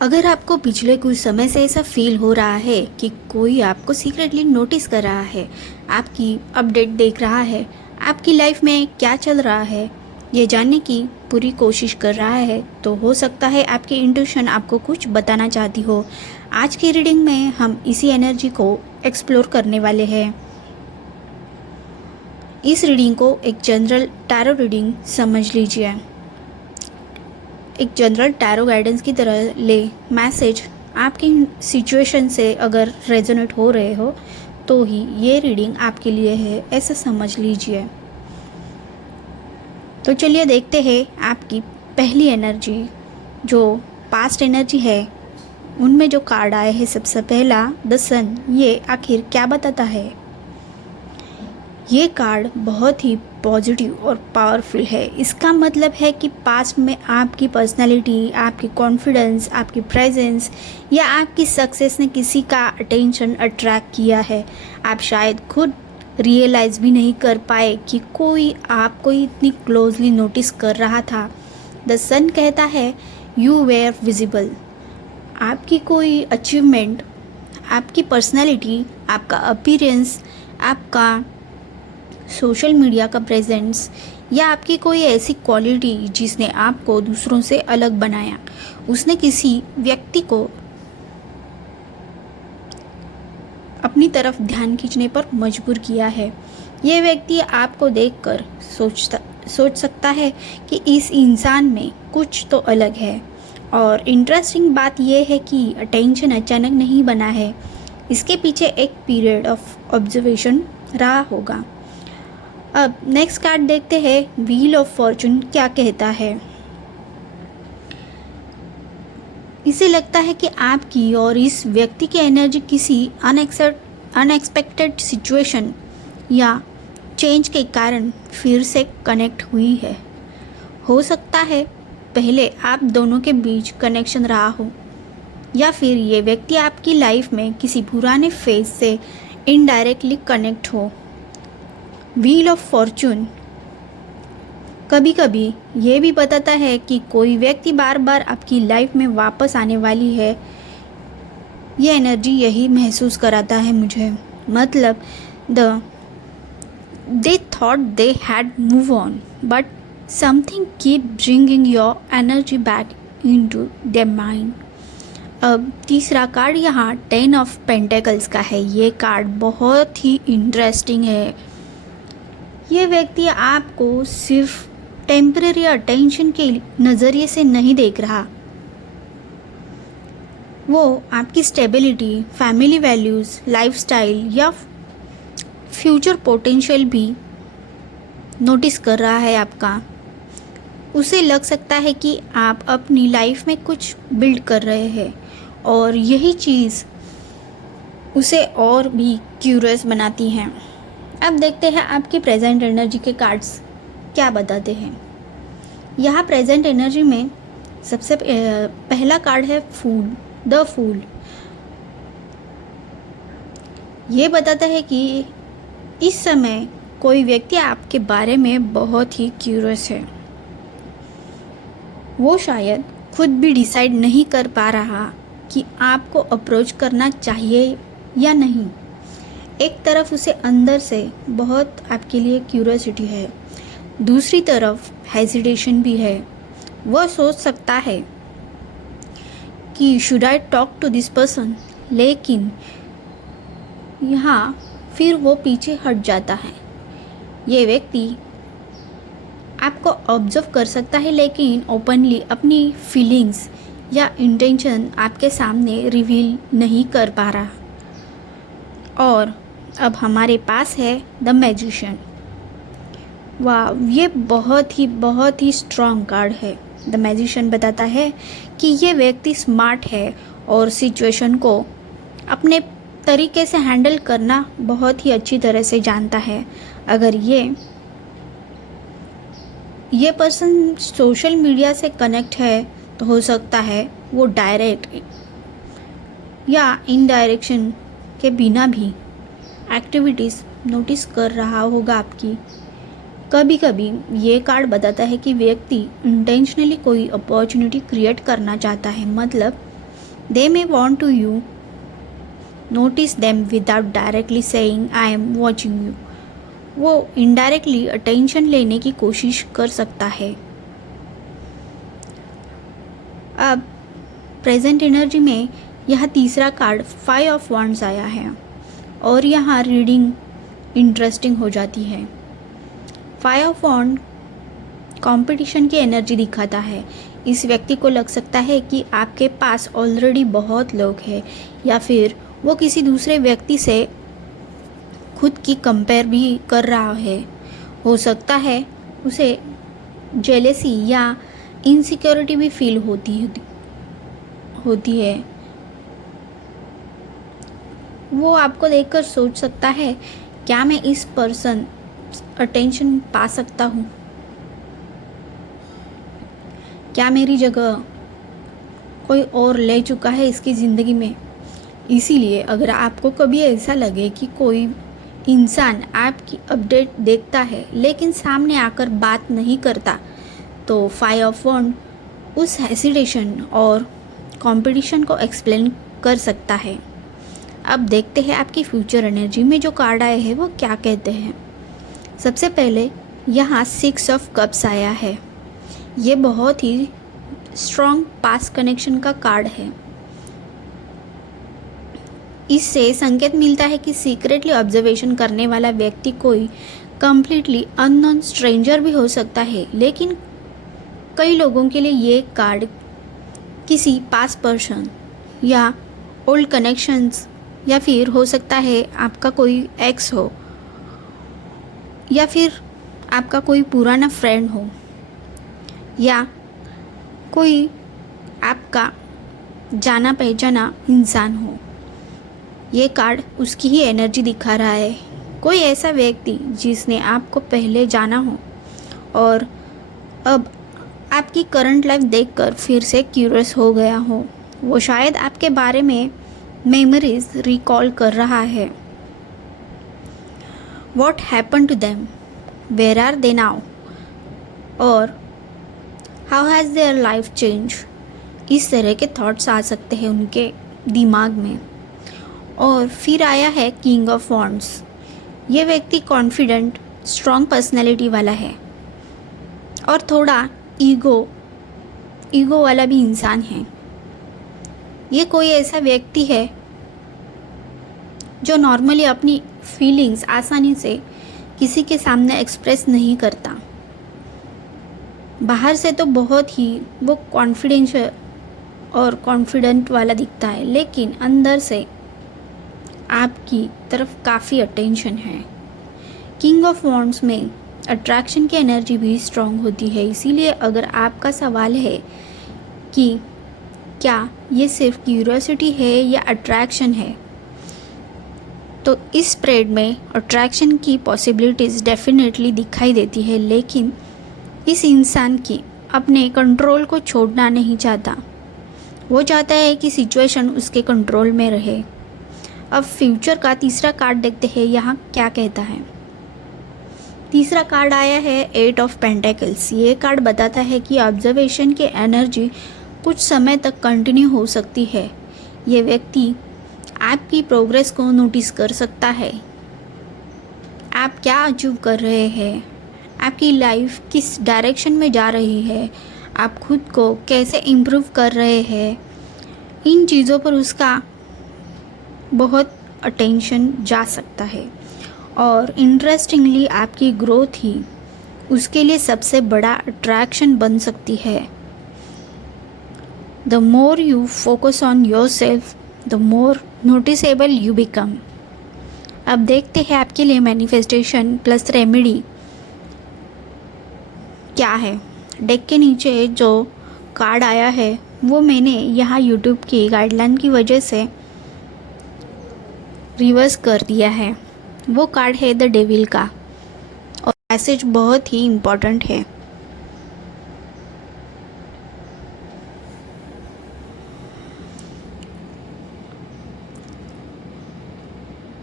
अगर आपको पिछले कुछ समय से ऐसा फील हो रहा है कि कोई आपको सीक्रेटली नोटिस कर रहा है, आपकी अपडेट देख रहा है, आपकी लाइफ में क्या चल रहा है, ये जानने की पूरी कोशिश कर रहा है, तो हो सकता है आपकी इंट्यूशन आपको कुछ बताना चाहती हो। आज की रीडिंग में हम इसी एनर्जी को एक्सप्लोर करने वाले हैं। इस रीडिंग को एक जनरल टैरो रीडिंग समझ लीजिए, एक जनरल टैरो गाइडेंस की तरह ले। मैसेज आपकी सिचुएशन से अगर रेजोनेट हो रहे हो तो ही ये रीडिंग आपके लिए है, ऐसा समझ लीजिए। तो चलिए देखते हैं आपकी पहली एनर्जी, जो पास्ट एनर्जी है, उनमें जो कार्ड आए हैं। सबसे पहला द सन, ये आखिर क्या बताता है। ये कार्ड बहुत ही पॉजिटिव और पावरफुल है। इसका मतलब है कि पास्ट में आपकी पर्सनालिटी, आपकी कॉन्फिडेंस, आपकी प्रेजेंस या आपकी सक्सेस ने किसी का अटेंशन अट्रैक्ट किया है। आप शायद खुद रियलाइज़ भी नहीं कर पाए कि कोई आपको इतनी क्लोजली नोटिस कर रहा था। द सन कहता है यू वेयर विजिबल। आपकी कोई अचीवमेंट, आपकी पर्सनालिटी, आपका अपीयरेंस, आपका सोशल मीडिया का प्रेजेंस या आपकी कोई ऐसी क्वालिटी जिसने आपको दूसरों से अलग बनाया, उसने किसी व्यक्ति को अपनी तरफ ध्यान खींचने पर मजबूर किया है। ये व्यक्ति आपको देखकर सोच सकता है कि इस इंसान में कुछ तो अलग है। और इंटरेस्टिंग बात यह है कि अटेंशन अचानक नहीं बना है, इसके पीछे एक पीरियड ऑफ ऑब्जर्वेशन रहा होगा। अब नेक्स्ट कार्ड देखते हैं, व्हील ऑफ फॉर्चून क्या कहता है। इसे लगता है कि आपकी और इस व्यक्ति की एनर्जी किसी अनएक्सपेक्टेड सिचुएशन या चेंज के कारण फिर से कनेक्ट हुई है। हो सकता है पहले आप दोनों के बीच कनेक्शन रहा हो, या फिर ये व्यक्ति आपकी लाइफ में किसी पुराने फेज से इनडायरेक्टली कनेक्ट हो। व्हील ऑफ फॉर्चून कभी कभी ये भी बताता है कि कोई व्यक्ति बार बार आपकी लाइफ में वापस आने वाली है। ये एनर्जी यही महसूस कराता है मुझे। मतलब they thought they had move on but something keep bringing your energy back into their mind. अब तीसरा कार्ड यहाँ 10 ऑफ पेंटेकल्स का है। ये कार्ड बहुत ही इंटरेस्टिंग है। ये व्यक्ति आपको सिर्फ टेम्परेरी अटेंशन के नज़रिए से नहीं देख रहा, वो आपकी स्टेबिलिटी, फैमिली वैल्यूज़, लाइफस्टाइल या फ्यूचर पोटेंशियल भी नोटिस कर रहा है आपका। उसे लग सकता है कि आप अपनी लाइफ में कुछ बिल्ड कर रहे हैं और यही चीज़ उसे और भी क्यूरियस बनाती है। अब देखते हैं आपकी प्रेजेंट एनर्जी के कार्ड्स क्या बताते हैं। यहाँ प्रेजेंट एनर्जी में सबसे पहला कार्ड है फूल, द फूल। ये बताता है कि इस समय कोई व्यक्ति आपके बारे में बहुत ही क्यूरियस है। वो शायद खुद भी डिसाइड नहीं कर पा रहा कि आपको अप्रोच करना चाहिए या नहीं। एक तरफ उसे अंदर से बहुत आपके लिए क्यूरियोसिटी है, दूसरी तरफ हेजिटेशन भी है। वह सोच सकता है कि should I talk to this person, लेकिन यहाँ फिर वो पीछे हट जाता है। ये व्यक्ति आपको ऑब्जर्व कर सकता है, लेकिन ओपनली अपनी फीलिंग्स या इंटेंशन आपके सामने रिवील नहीं कर पा रहा। और अब हमारे पास है द मैजिशियन। वाह, ये बहुत ही स्ट्रॉन्ग कार्ड है। द मैजिशियन बताता है कि ये व्यक्ति स्मार्ट है और सिचुएशन को अपने तरीके से हैंडल करना बहुत ही अच्छी तरह से जानता है। अगर ये पर्सन सोशल मीडिया से कनेक्ट है तो हो सकता है वो डायरेक्ट या इनडायरेक्शन के बिना भी एक्टिविटीज़ नोटिस कर रहा होगा आपकी। कभी कभी ये कार्ड बताता है कि व्यक्ति इंटेंशनली कोई अपॉर्चुनिटी क्रिएट करना चाहता है। मतलब They may want to you notice them without directly saying I am watching you. वो इनडायरेक्टली अटेंशन लेने की कोशिश कर सकता है। अब प्रेजेंट एनर्जी में यह तीसरा कार्ड 5 ऑफ वांड्स आया है और यहाँ रीडिंग इंटरेस्टिंग हो जाती है। 5 ऑफ वांड कंपटीशन की एनर्जी दिखाता है। इस व्यक्ति को लग सकता है कि आपके पास ऑलरेडी बहुत लोग हैं या फिर वो किसी दूसरे व्यक्ति से खुद की कंपेयर भी कर रहा है। हो सकता है उसे जेलेसी या इनसिक्योरिटी भी फील होती है। वो आपको देखकर सोच सकता है क्या मैं इस पर्सन अटेंशन पा सकता हूँ, क्या मेरी जगह कोई और ले चुका है इसकी ज़िंदगी में। इसीलिए अगर आपको कभी ऐसा लगे कि कोई इंसान आपकी अपडेट देखता है लेकिन सामने आकर बात नहीं करता, तो 5 ऑफ वांड उस हेसिटेशन और कंपटीशन को एक्सप्लेन कर सकता है। अब देखते हैं आपकी फ्यूचर एनर्जी में जो कार्ड आए हैं वो क्या कहते हैं। सबसे पहले यहाँ 6 ऑफ कप्स आया है। ये बहुत ही स्ट्रॉन्ग पास्ट कनेक्शन का कार्ड है। इससे संकेत मिलता है कि सीक्रेटली ऑब्जर्वेशन करने वाला व्यक्ति कोई कंप्लीटली अननोन स्ट्रेंजर भी हो सकता है, लेकिन कई लोगों के लिए ये कार्ड किसी पास्ट पर्सन या ओल्ड कनेक्शंस या फिर हो सकता है आपका कोई एक्स हो या फिर आपका कोई पुराना फ्रेंड हो या कोई आपका जाना पहचाना इंसान हो। ये कार्ड उसकी ही एनर्जी दिखा रहा है। कोई ऐसा व्यक्ति जिसने आपको पहले जाना हो और अब आपकी करंट लाइफ देखकर फिर से क्यूरियस हो गया हो। वो शायद आपके बारे में मेमोरीज रिकॉल कर रहा है। What happen to them, where are they now, और how has their life change. इस तरह के थॉट्स आ सकते हैं उनके दिमाग में। और फिर आया है किंग ऑफ वॉन्ड्स। ये व्यक्ति कॉन्फिडेंट, स्ट्रॉन्ग पर्सनैलिटी वाला है और थोड़ा ईगो वाला भी इंसान है। ये कोई ऐसा व्यक्ति है जो नॉर्मली अपनी फीलिंग्स आसानी से किसी के सामने एक्सप्रेस नहीं करता। बाहर से तो बहुत ही वो कॉन्फिडेंशियल और कॉन्फिडेंट वाला दिखता है, लेकिन अंदर से आपकी तरफ काफ़ी अटेंशन है। किंग ऑफ वॉन्ड्स में अट्रैक्शन की एनर्जी भी स्ट्रॉन्ग होती है। इसीलिए अगर आपका सवाल है कि क्या ये सिर्फ क्यूरियोसिटी है या अट्रैक्शन है, तो इस स्प्रेड में अट्रैक्शन की पॉसिबिलिटीज़ डेफिनेटली दिखाई देती है, लेकिन इस इंसान की अपने कंट्रोल को छोड़ना नहीं चाहता। वो चाहता है कि सिचुएशन उसके कंट्रोल में रहे। अब फ्यूचर का तीसरा कार्ड देखते हैं यहाँ क्या कहता है। तीसरा कार्ड आया है 8 ऑफ पेंटेकल्स। ये कार्ड बताता है कि ऑब्जर्वेशन की एनर्जी कुछ समय तक कंटिन्यू हो सकती है। ये व्यक्ति आपकी प्रोग्रेस को नोटिस कर सकता है। आप क्या अचीव कर रहे हैं, आपकी लाइफ किस डायरेक्शन में जा रही है, आप खुद को कैसे इम्प्रूव कर रहे हैं, इन चीज़ों पर उसका बहुत अटेंशन जा सकता है। और इंटरेस्टिंगली आपकी ग्रोथ ही उसके लिए सबसे बड़ा अट्रैक्शन बन सकती है। The more you focus on your self, the more noticeable you become. अब देखते हैं आपके लिए मैनिफेस्टेशन प्लस रेमेडी क्या है। डेक के नीचे जो कार्ड आया है वो मैंने यहाँ यूट्यूब की गाइडलाइन की वजह से रिवर्स कर दिया है। वो कार्ड है द डेविल का और मैसेज बहुत ही इम्पोर्टेंट है।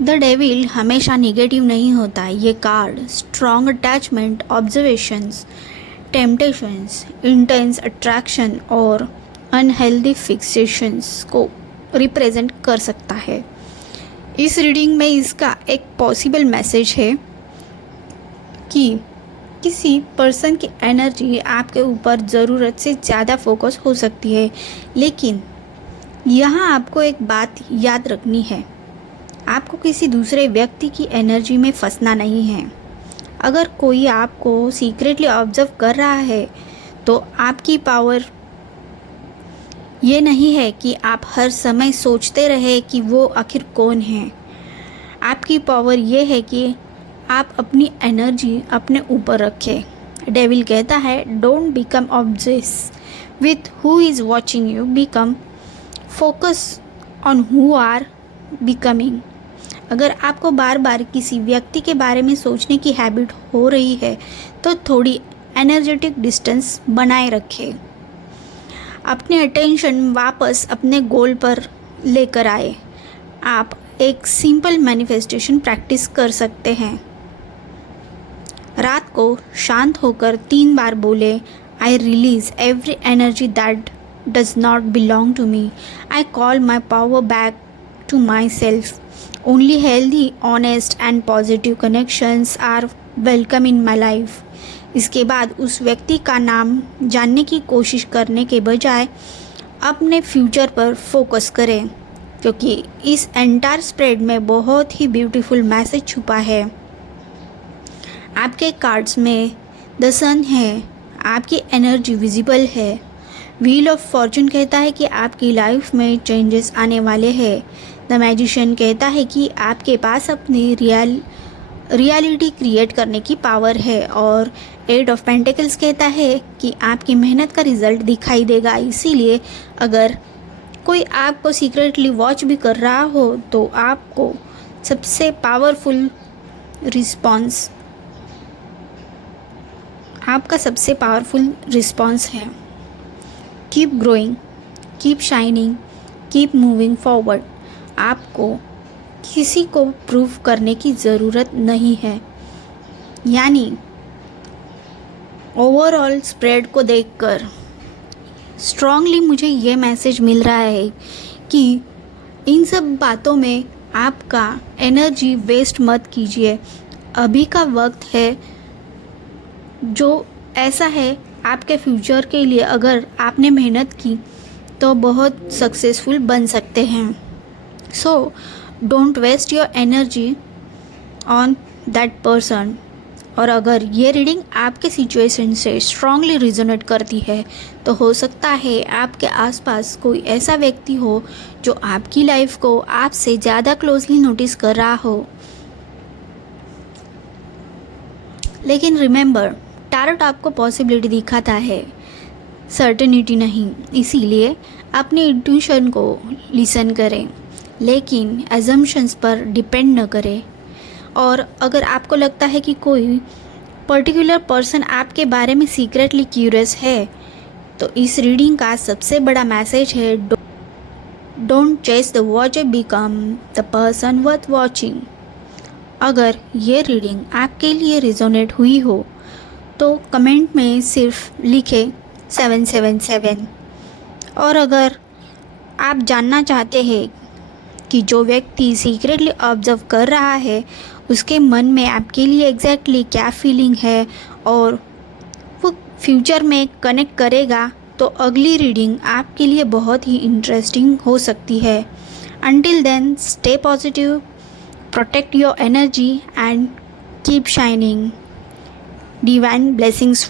द डेविल हमेशा नेगेटिव नहीं होता। ये card strong attachment, observations, temptations, intense attraction और अनहेल्दी फिक्सेशंस को रिप्रेजेंट कर सकता है। इस रीडिंग में इसका एक पॉसिबल मैसेज है कि किसी पर्सन की एनर्जी आपके ऊपर ज़रूरत से ज़्यादा फोकस हो सकती है, लेकिन यहाँ आपको एक बात याद रखनी है, आपको किसी दूसरे व्यक्ति की एनर्जी में फंसना नहीं है। अगर कोई आपको सीक्रेटली ऑब्जर्व कर रहा है तो आपकी पावर ये नहीं है कि आप हर समय सोचते रहे कि वो आखिर कौन है। आपकी पावर ये है कि आप अपनी एनर्जी अपने ऊपर रखें। डेविल कहता है don't become obsess with who is watching you, become focus on who are becoming. अगर आपको बार बार किसी व्यक्ति के बारे में सोचने की हैबिट हो रही है तो थोड़ी एनर्जेटिक डिस्टेंस बनाए रखें। अपने अटेंशन वापस अपने गोल पर लेकर आए। आप एक सिंपल मैनिफेस्टेशन प्रैक्टिस कर सकते हैं। रात को शांत होकर 3 बार बोले, I release every energy that does not belong to me, I call my power back to my self, only healthy honest and positive connections are welcome in my life. इसके बाद उस व्यक्ति का नाम जानने की कोशिश करने के बजाय अपने फ्यूचर पर फोकस करें, क्योंकि इस एंटायर स्प्रेड में बहुत ही ब्यूटीफुल मैसेज छुपा है। आपके कार्ड्स में द सन है, आपकी एनर्जी विजिबल है। व्हील ऑफ फॉर्चून कहता है कि आपकी लाइफ में चेंजेस आने वाले हैं। द मैजिशियन कहता है कि आपके पास अपनी रियलिटी क्रिएट करने की पावर है। और 8 ऑफ पेंटिकल्स कहता है कि आपकी मेहनत का रिजल्ट दिखाई देगा। इसीलिए अगर कोई आपको सीक्रेटली वॉच भी कर रहा हो तो आपको सबसे पावरफुल रिस्पॉन्स आपका सबसे पावरफुल रिस्पॉन्स है। Keep growing, keep shining, keep moving forward. आपको किसी को प्रूव करने की ज़रूरत नहीं है। यानी ओवरऑल स्प्रेड को देखकर स्ट्रांगली मुझे ये मैसेज मिल रहा है कि इन सब बातों में आपका एनर्जी वेस्ट मत कीजिए। अभी का वक्त है जो ऐसा है आपके फ्यूचर के लिए अगर आपने मेहनत की तो बहुत सक्सेसफुल बन सकते हैं। So don't waste your energy on that person. और अगर ये रीडिंग आपके सिचुएशन से स्ट्रांगली रिजोनेट करती है तो हो सकता है आपके आसपास कोई ऐसा व्यक्ति हो जो आपकी लाइफ को आपसे ज़्यादा क्लोजली नोटिस कर रहा हो। लेकिन रिमेंबर, टैरोट आपको पॉसिबिलिटी दिखाता है, सर्टेनिटी नहीं। इसीलिए अपनी इंट्यूशन को लिसन करें, लेकिन एजम्पशंस पर डिपेंड न करें। और अगर आपको लगता है कि कोई पर्टिकुलर पर्सन आपके बारे में सीक्रेटली क्यूरियस है तो इस रीडिंग का सबसे बड़ा मैसेज है don't chase the watch, become the person worth watching. अगर ये रीडिंग आपके लिए रिजोनेट हुई हो तो कमेंट में सिर्फ लिखें 777। और अगर आप जानना चाहते हैं कि जो व्यक्ति सीक्रेटली ऑब्जर्व कर रहा है उसके मन में आपके लिए एग्जैक्टली क्या फीलिंग है और वो फ्यूचर में कनेक्ट करेगा, तो अगली रीडिंग आपके लिए बहुत ही इंटरेस्टिंग हो सकती है। Until then, stay positive, protect your energy and keep shining. Divine blessings.